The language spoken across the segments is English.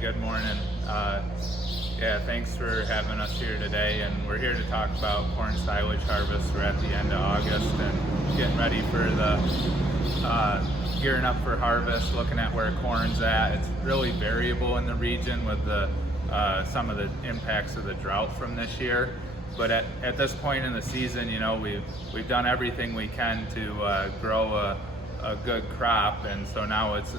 good morning. Yeah, thanks for having us here today. And we're here to talk about corn silage harvest. We're at the end of August and getting ready for the gearing up for harvest, looking at where corn's at. It's really variable in the region with the some of the impacts of the drought from this year. But at this point in the season, you know, we've done everything we can to grow a good crop, and so now it's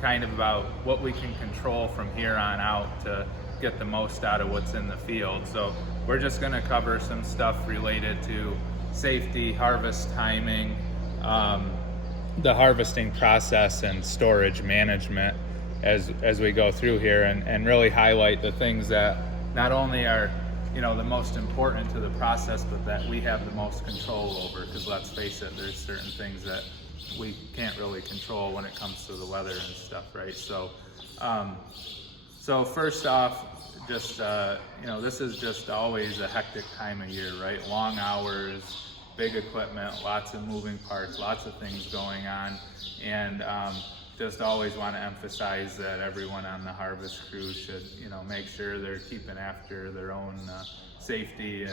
kind of about what we can control from here on out to get the most out of what's in the field. So we're just going to cover some stuff related to safety, harvest timing, the harvesting process, and storage management as we go through here, and really highlight the things that not only are, you know, the most important to the process, but that we have the most control over. Because let's face it, there's certain things that we can't really control when it comes to the weather and stuff, right? So so first off, just you know, this is just always a hectic time of year, right? Long hours, big equipment, lots of moving parts, lots of things going on, and just always want to emphasize that everyone on the harvest crew should, you know, make sure they're keeping after their own safety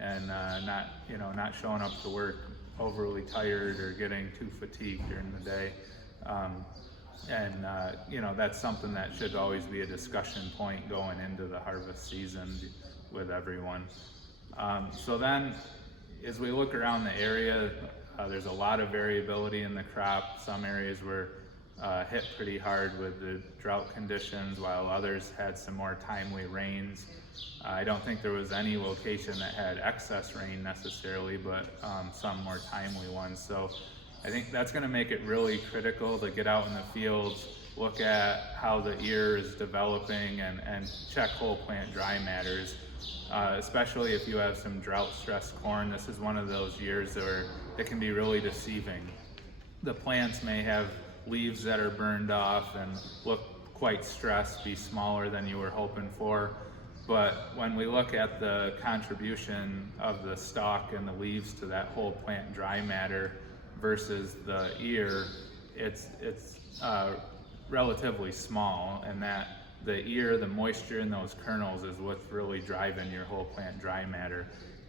and not, you know, not showing up to work overly tired or getting too fatigued during the day. You know, that's something that should always be a discussion point going into the harvest season with everyone. So then, as we look around the area, there's a lot of variability in the crop. Some areas were hit pretty hard with the drought conditions, while others had some more timely rains. I don't think there was any location that had excess rain necessarily, but some more timely ones. So I think that's going to make it really critical to get out in the fields, look at how the ear is developing, and check whole plant dry matters, especially if you have some drought stressed corn. This is one of those years where it can be really deceiving. The plants may have leaves that are burned off and look quite stressed, be smaller than you were hoping for. But when we look at the contribution of the stalk and the leaves to that whole plant dry matter versus the ear, it's relatively small, and that the ear, the moisture in those kernels is what's really driving your whole plant dry matter.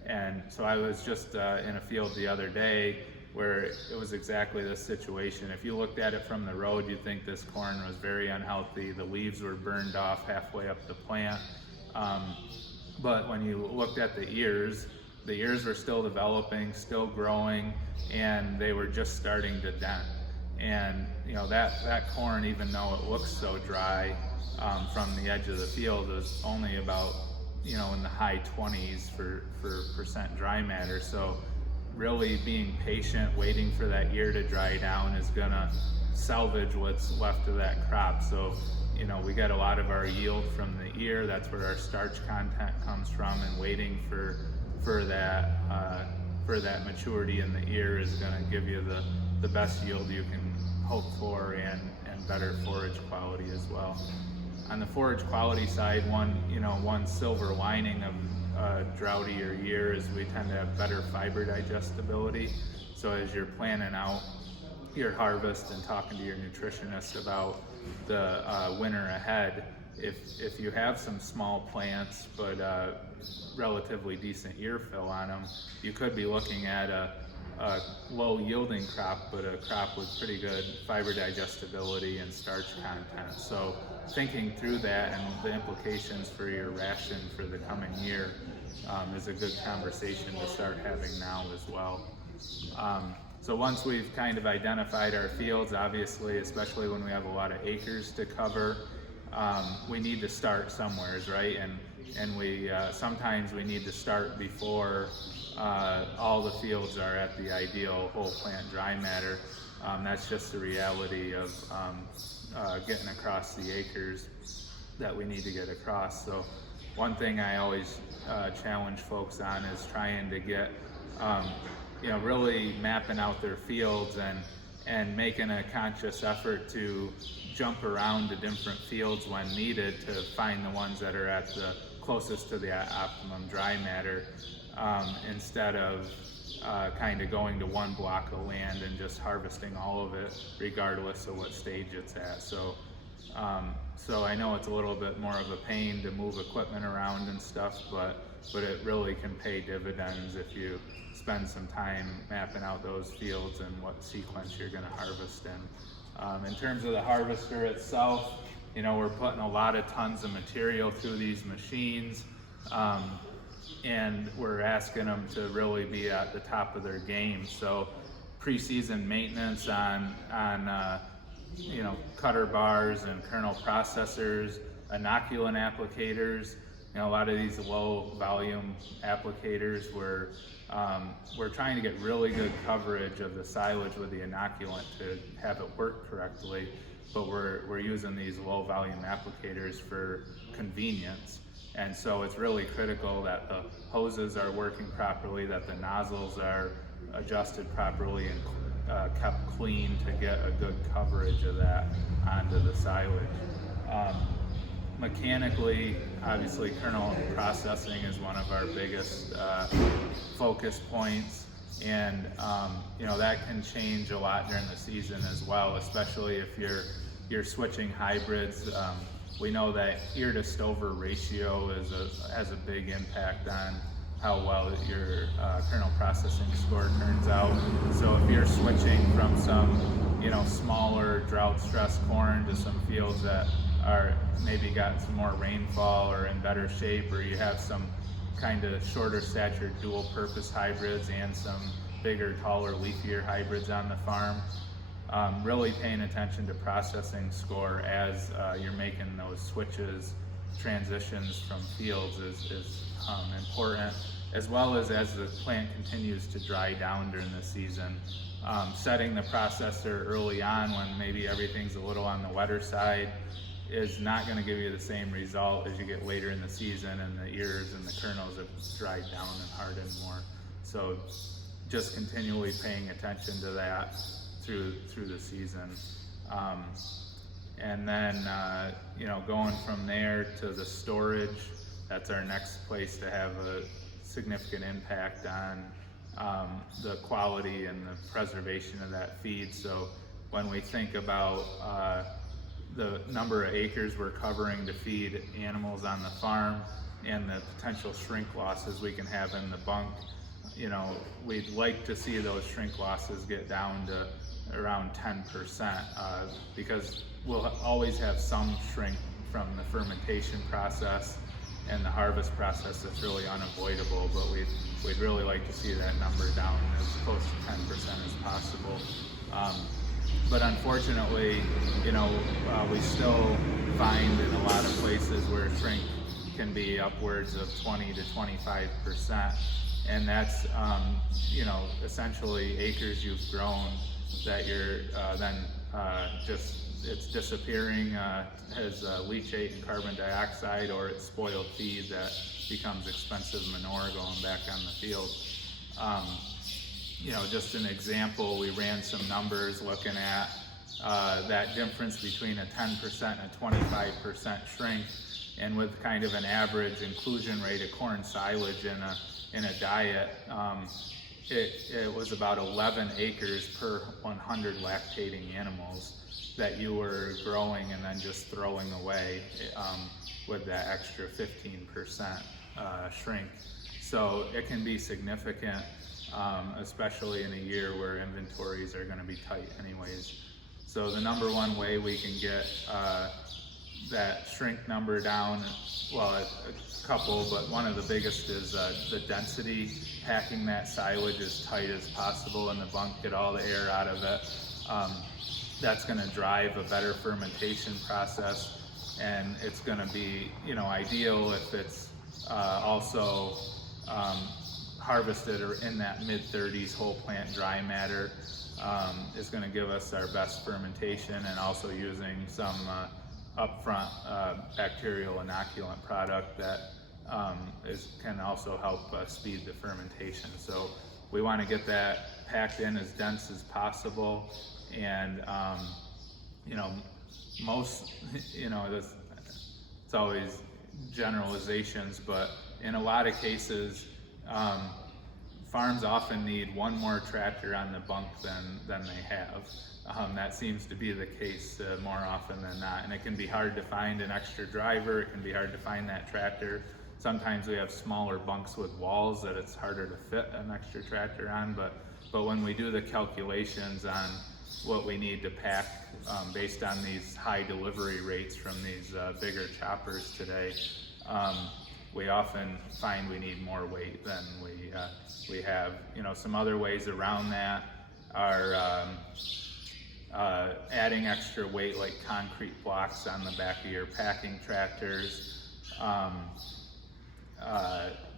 And so I was just in a field the other day where it was exactly this situation. If you looked at it from the road, you'd think this corn was very unhealthy. The leaves were burned off halfway up the plant. But when you looked at the ears were still developing, still growing, and they were just starting to dent. And you know, that corn, even though it looks so dry from the edge of the field, is only about, you know, in the high 20s for percent dry matter. So really being patient, waiting for that ear to dry down, is gonna salvage what's left of that crop. So, you know, we get a lot of our yield from the ear. That's where our starch content comes from, and waiting for that maturity in the ear is gonna give you the best yield you can hope for, and better forage quality as well. On the forage quality side, one silver lining of a droughtier year is we tend to have better fiber digestibility. So as you're planning out your harvest and talking to your nutritionist about the winter ahead, if you have some small plants but relatively decent ear fill on them, you could be looking at a low yielding crop, but a crop with pretty good fiber digestibility and starch content. So thinking through that and the implications for your ration for the coming year is a good conversation to start having now as well. So once we've kind of identified our fields, obviously, especially when we have a lot of acres to cover, we need to start somewheres, right? And we sometimes we need to start before all the fields are at the ideal whole plant dry matter. That's just the reality of getting across the acres that we need to get across. So one thing I always challenge folks on is trying to get, you know, really mapping out their fields and making a conscious effort to jump around to different fields when needed to find the ones that are at the closest to the optimum dry matter, instead of kind of going to one block of land and just harvesting all of it regardless of what stage it's at. So So I know it's a little bit more of a pain to move equipment around and stuff, but it really can pay dividends if you spend some time mapping out those fields and what sequence you're going to harvest in. In terms of the harvester itself, you know, we're putting a lot of tons of material through these machines, and we're asking them to really be at the top of their game. So preseason maintenance on you know, cutter bars and kernel processors, inoculant applicators. You know, a lot of these low volume applicators we're trying to get really good coverage of the silage with the inoculant to have it work correctly, but we're using these low volume applicators for convenience. And so it's really critical that the hoses are working properly, that the nozzles are adjusted properly and kept clean to get a good coverage of that onto the silage. Mechanically, obviously kernel processing is one of our biggest focus points, and you know, that can change a lot during the season as well, especially if you're switching hybrids. We know that ear to stover ratio has a big impact on how well your kernel processing score turns out. So if you're switching from some, you know, smaller drought stressed corn to some fields that are maybe got some more rainfall or in better shape, or you have some kind of shorter statured dual purpose hybrids and some bigger, taller, leafier hybrids on the farm, really paying attention to processing score as you're making those switches, transitions from fields is important, as well as the plant continues to dry down during the season. Setting the processor early on when maybe everything's a little on the wetter side is not going to give you the same result as you get later in the season and the ears and the kernels have dried down and hardened more. So just continually paying attention to that through the season. And then you know, going from there to the storage, that's our next place to have a significant impact on the quality and the preservation of that feed. So when we think about the number of acres we're covering to feed animals on the farm and the potential shrink losses we can have in the bunk, you know, we'd like to see those shrink losses get down to around 10%, because we'll always have some shrink from the fermentation process and the harvest process that's really unavoidable, but we'd really like to see that number down as close to 10% as possible. But unfortunately, you know, we still find in a lot of places where shrink can be upwards of 20 to 25%, and that's you know, essentially acres you've grown that you're then it's disappearing as leachate and carbon dioxide, or it's spoiled feed that becomes expensive manure going back on the field. You know, just an example, we ran some numbers looking at that difference between a 10% and a 25% shrink, and with kind of an average inclusion rate of corn silage in a diet, it was about 11 acres per 100 lactating animals that you were growing and then just throwing away with that extra 15% shrink. So it can be significant, especially in a year where inventories are going to be tight anyways. So the number one way we can get that shrink number down, well, a couple, but one of the biggest is the density, packing that silage as tight as possible in the bunk, get all the air out of it. That's going to drive a better fermentation process, and it's going to be, you know, ideal if it's also harvested or in that mid-30s whole plant dry matter. Is going to give us our best fermentation, and also using some upfront bacterial inoculant product that can also help speed the fermentation. So we want to get that packed in as dense as possible, and you know, most, you know, it's always generalizations, but in a lot of cases, farms often need one more tractor on the bunk than they have. That seems to be the case more often than not, and it can be hard to find an extra driver. It can be hard to find that tractor. Sometimes we have smaller bunks with walls that it's harder to fit an extra tractor on, but when we do the calculations on what we need to pack based on these high delivery rates from these bigger choppers today, we often find we need more weight than we have. You know, some other ways around that are adding extra weight like concrete blocks on the back of your packing tractors,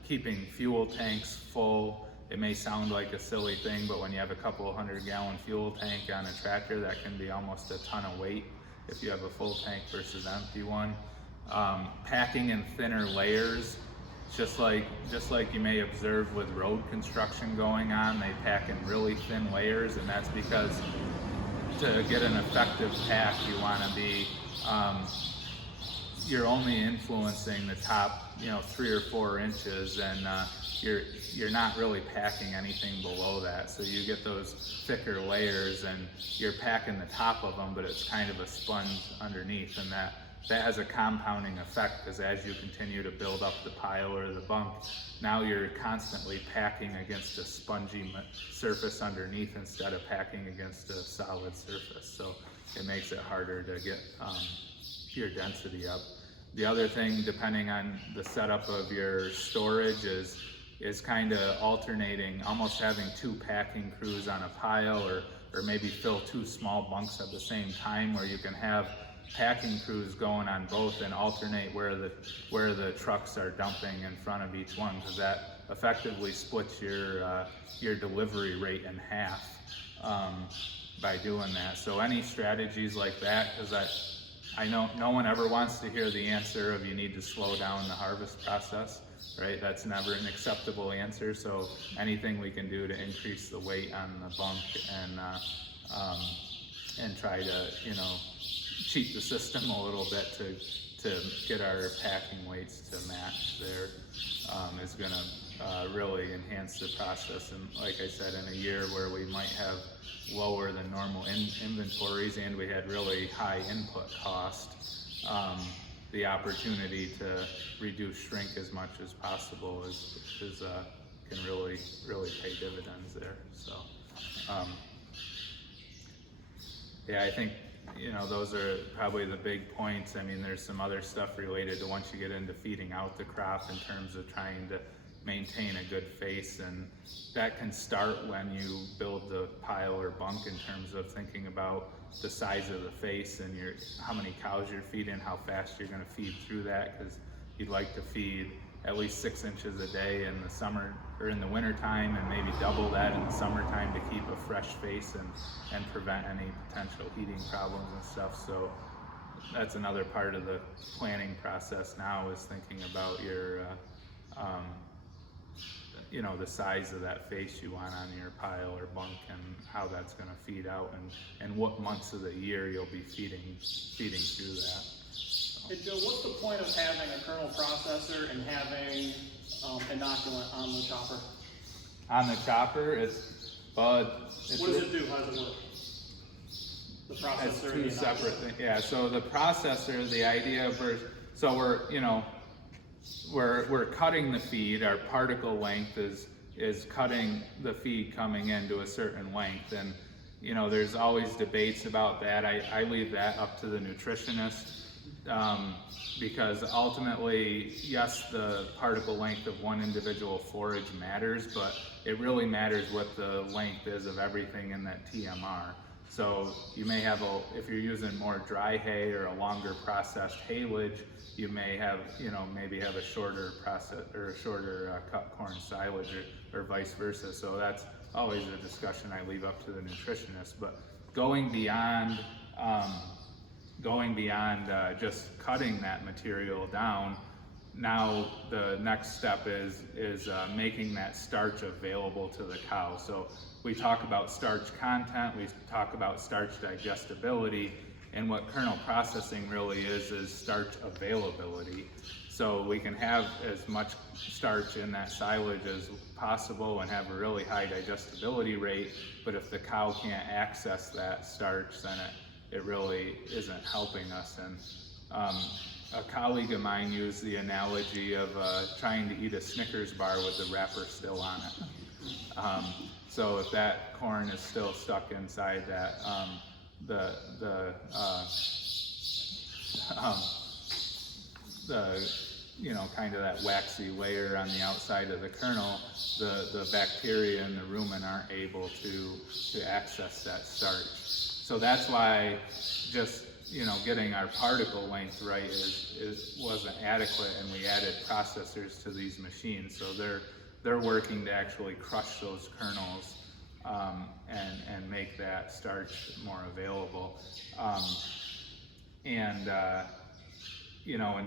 keeping fuel tanks full. It may sound like a silly thing, but when you have a couple 100-gallon fuel tank on a tractor, that can be almost a ton of weight if you have a full tank versus an empty one. Packing in thinner layers, just like you may observe with road construction going on, they pack in really thin layers, and that's because to get an effective pack, you want to be, you're only influencing the top, 3 or 4 inches, and you're not really packing anything below that. So you get those thicker layers, and you're packing the top of them, but it's kind of a sponge underneath, and that has a compounding effect, because as you continue to build up the pile or the bunk, now you're constantly packing against a spongy surface underneath instead of packing against a solid surface. So it makes it harder to get your density up. The other thing, depending on the setup of your storage, is kind of alternating, almost having 2 packing crews on a pile, or maybe fill 2 small bunks at the same time, where you can have packing crews going on both and alternate where the trucks are dumping in front of each one, because that effectively splits your delivery rate in half by doing that. So any strategies like that, because I know no one ever wants to hear the answer of you need to slow down the harvest process, right? That's never an acceptable answer. So anything we can do to increase the weight on the bunk and try to, cheat the system a little bit to get our packing weights to match there is going to really enhance the process. And like I said, in a year where we might have lower than normal inventories and we had really high input cost, the opportunity to reduce shrink as much as possible can really pay dividends there. So yeah, I think those are probably the big points. I mean, there's some other stuff related to once you get into feeding out the crop in terms of trying to maintain a good face, and that can start when you build the pile or bunk in terms of thinking about the size of the face and how many cows you're feeding, how fast you're going to feed through that, because you'd like to feed at least 6 inches a day in the summer or in the winter time, and maybe double that in the summertime to keep a fresh face and prevent any potential heating problems and stuff. So that's another part of the planning process now, is thinking about your the size of that face you want on your pile or bunk, and how that's going to feed out, and what months of the year you'll be feeding through that. Hey Joe, what's the point of having a kernel processor and having inoculant on the chopper? On the chopper, what does it do? How does it work? The processor. It's 2 separate things. Yeah. So the processor, the idea so we're cutting the feed. Our particle length is cutting the feed coming in to a certain length, and there's always debates about that. I leave that up to the nutritionist. Because ultimately, yes, the particle length of one individual forage matters, but it really matters what the length is of everything in that TMR. So you may have if you're using more dry hay or a longer processed haylage, you may have, maybe have a shorter process or a shorter cut corn silage or vice versa. So that's always a discussion I leave up to the nutritionist. But going beyond just cutting that material down, now the next step is making that starch available to the cow. So we talk about starch content, we talk about starch digestibility, And what kernel processing really is starch availability. So we can have as much starch in that silage as possible and have a really high digestibility rate, but if the cow can't access that starch, then it really isn't helping us. And a colleague of mine used the analogy of trying to eat a Snickers bar with the wrapper still on it. So if that corn is still stuck inside that, the kind of that waxy layer on the outside of the kernel, the bacteria in the rumen aren't able to access that starch. So that's why just getting our particle length right wasn't adequate, and we added processors to these machines. So they're working to actually crush those kernels and make that starch more available. In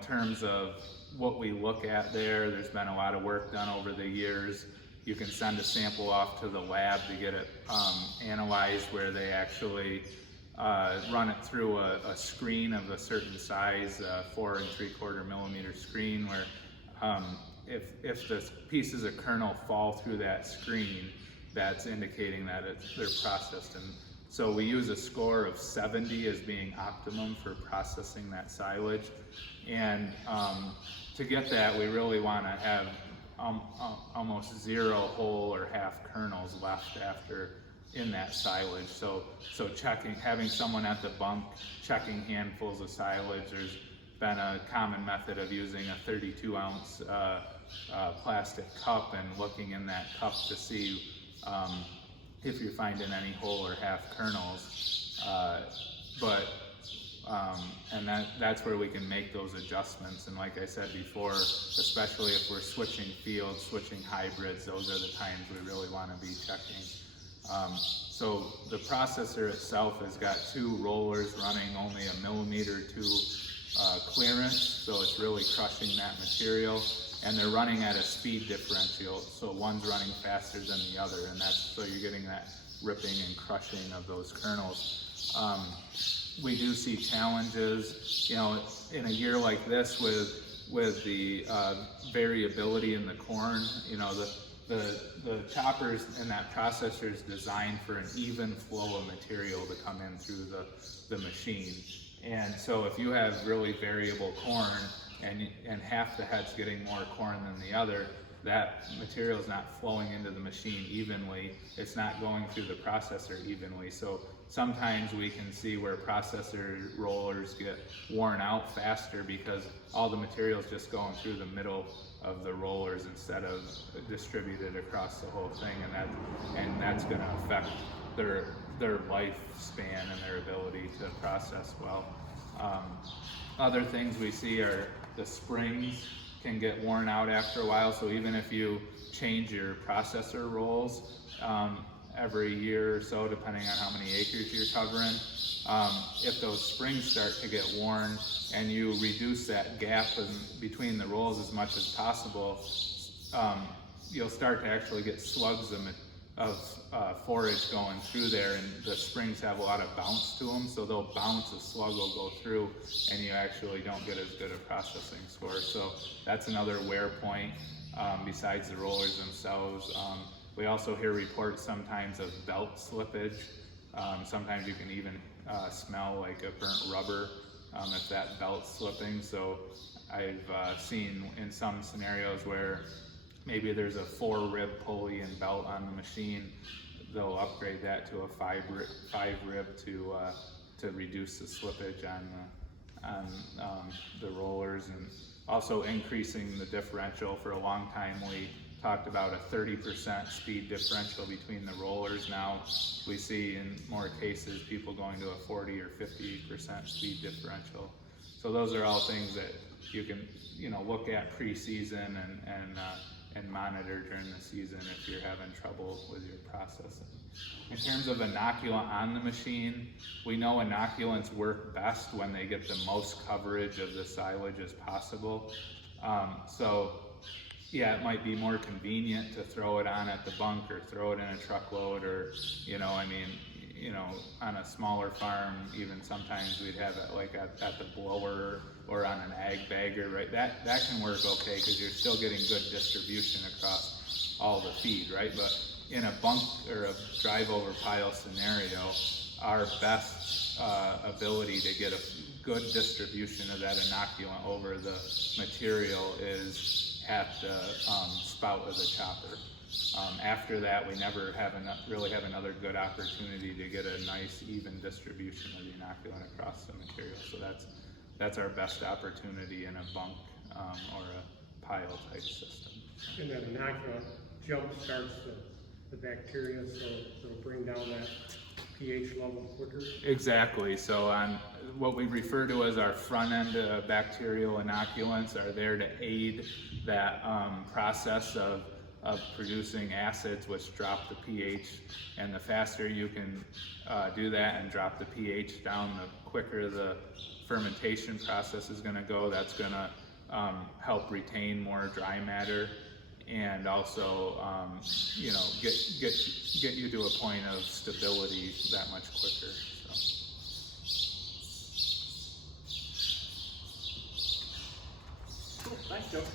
terms of what we look at there's been a lot of work done over the years. You can send a sample off to the lab to get it analyzed, where they actually run it through a screen of a certain size, 4 3/4 millimeter screen, where if the pieces of kernel fall through that screen, that's indicating that they're processed. And so we use a score of 70 as being optimum for processing that silage. And to get that, we really want to have almost 0 whole or half kernels left after in that silage. So having someone at the bunk checking handfuls of silage. There's been a common method of using a 32-ounce plastic cup and looking in that cup to see if you're finding any whole or half kernels. And that's where we can make those adjustments. And like I said before, especially if we're switching fields, switching hybrids, those are the times we really want to be checking. So the processor itself has got 2 rollers running only 1 millimeter to clearance, so it's really crushing that material. And they're running at a speed differential, so one's running faster than the other, and so you're getting that ripping and crushing of those kernels. We do see challenges, in a year like this with the variability in the corn. The choppers and that processor is designed for an even flow of material to come in through the machine. And so if you have really variable corn and half the head's getting more corn than the other, that material is not flowing into the machine evenly. It's not going through the processor evenly. So sometimes we can see where processor rollers get worn out faster because all the material is just going through the middle of the rollers instead of distributed across the whole thing, and that's going to affect their lifespan and their ability to process well. Other things we see are the springs can get worn out after a while. So even if you change your processor rolls every year or so, depending on how many acres you're covering, if those springs start to get worn and you reduce that gap between the rolls as much as possible, you'll start to actually get slugs of forage going through there, and the springs have a lot of bounce to them, so they'll bounce, a slug will go through, and you actually don't get as good a processing score. So that's another wear point besides the rollers themselves. We also hear reports sometimes of belt slippage. Sometimes you can even smell like a burnt rubber if that belt's slipping. So I've seen in some scenarios where maybe there's a 4-rib pulley and belt on the machine, they'll upgrade that to a 5-rib to reduce the slippage on the rollers, and also increasing the differential. For a long time we talked about a 30% speed differential between the rollers. Now we see in more cases people going to a 40 or 50% speed differential. So those are all things that you can look at pre-season and monitor during the season if you're having trouble with your processing. In terms of inoculant on the machine, we know inoculants work best when they get the most coverage of the silage as possible. So yeah, it might be more convenient to throw it on at the bunk or throw it in a truckload, or you know, on a smaller farm, even sometimes we'd have it like at the blower or on an ag bagger, right? That can work okay because you're still getting good distribution across all the feed, right? But in a bunk or a drive over pile scenario, our best ability to get a good distribution of that inoculant over the material is at the spout of the chopper. After that, we never really have another good opportunity to get a nice even distribution of the inoculant across the material. So that's our best opportunity in a bunk or a pile type system. And that inoculant jump starts the bacteria, so it'll bring down that pH level quicker. Exactly. So on what we refer to as our front end bacterial inoculants are there to aid that process of producing acids which drop the pH, and the faster you can do that and drop the pH down, the quicker the fermentation process is going to go. That's going to help retain more dry matter and also you know, get you to a point of stability that much quicker. So. Cool. Thanks, Joe.